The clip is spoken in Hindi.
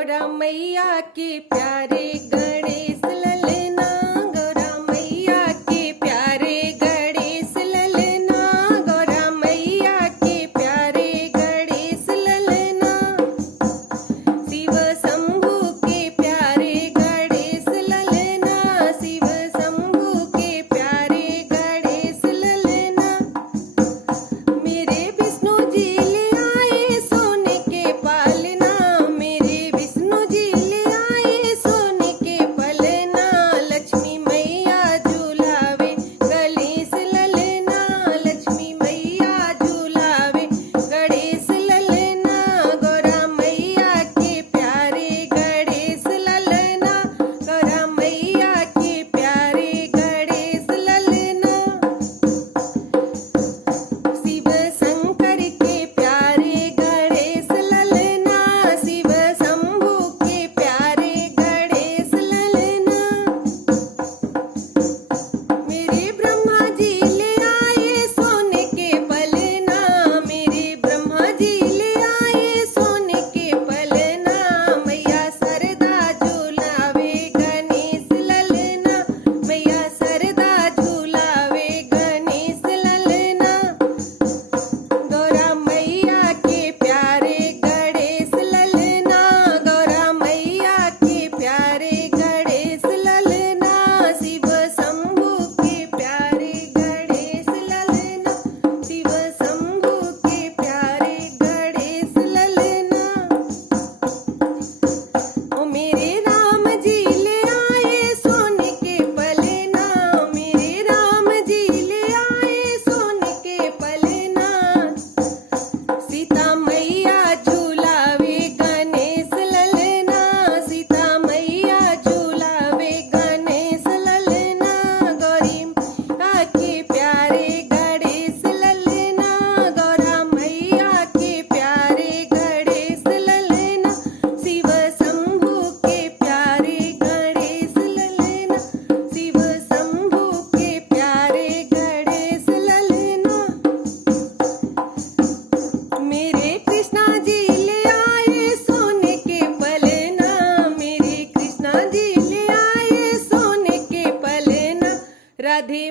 गौरा मैया के प्यारे गणेश ललना, गौरा मैया के प्यारे गणेश ललना, गौरा मैया के प्यारे गणेश ललना। शिव शंभू के प्यारे गणेश ललना, शिव शंभू के प्यारे गणेश ललना। मेरे विष्णु जी ले आए सोने के पालना, मेरे विष्णु जी ले आए सोने के पलना। लक्ष्मी मैया झूलावे गणेश ललना, लक्ष्मी मैया झूलावे गणेश ललना। गौरा मैया के प्यारे गणेश ललना, गौरा मैया के प्यारे गणेश ललना। शिव शंकर के प्यारे गणेश ललना, शिव शंभू के प्यारे गणेश ललना। मेरे ब्रह्मा जी ले आए सोने के पलना, मेरे ब्रह्मा जी ले आए सोने के पलना। मैया सरदा झूलावे गणेश ललना, मैया सरदा झूलावे गणेश ललना। गौरा मैया के प्यारे गणेश ललना, गौरा मैया के प्यारे गणेश ललना। शिव शंभू के प्यारे गणेश ललना, शिव शंभू के प्यारे गणेश ललना। ओ मेरे राम जी ले आए सोने के पलना, मेरे राम जी ले आए सोने के पलना। सीता मैया झूलावे गणेश ललना, सीता मैया झूलावे गणेश ललना। गौरी मैया के प्यारे गणेश ललना, गौरा मैया के प्यारे गणेश ललना। शिव शंभू के प्यारे गणेश ललना, शिव शंभू के प्यारे गणेश ललना। मेरे कृष्णा जी ले आए सोने के पलना, मेरे कृष्णा जी ले आए सोने के पलना। राधे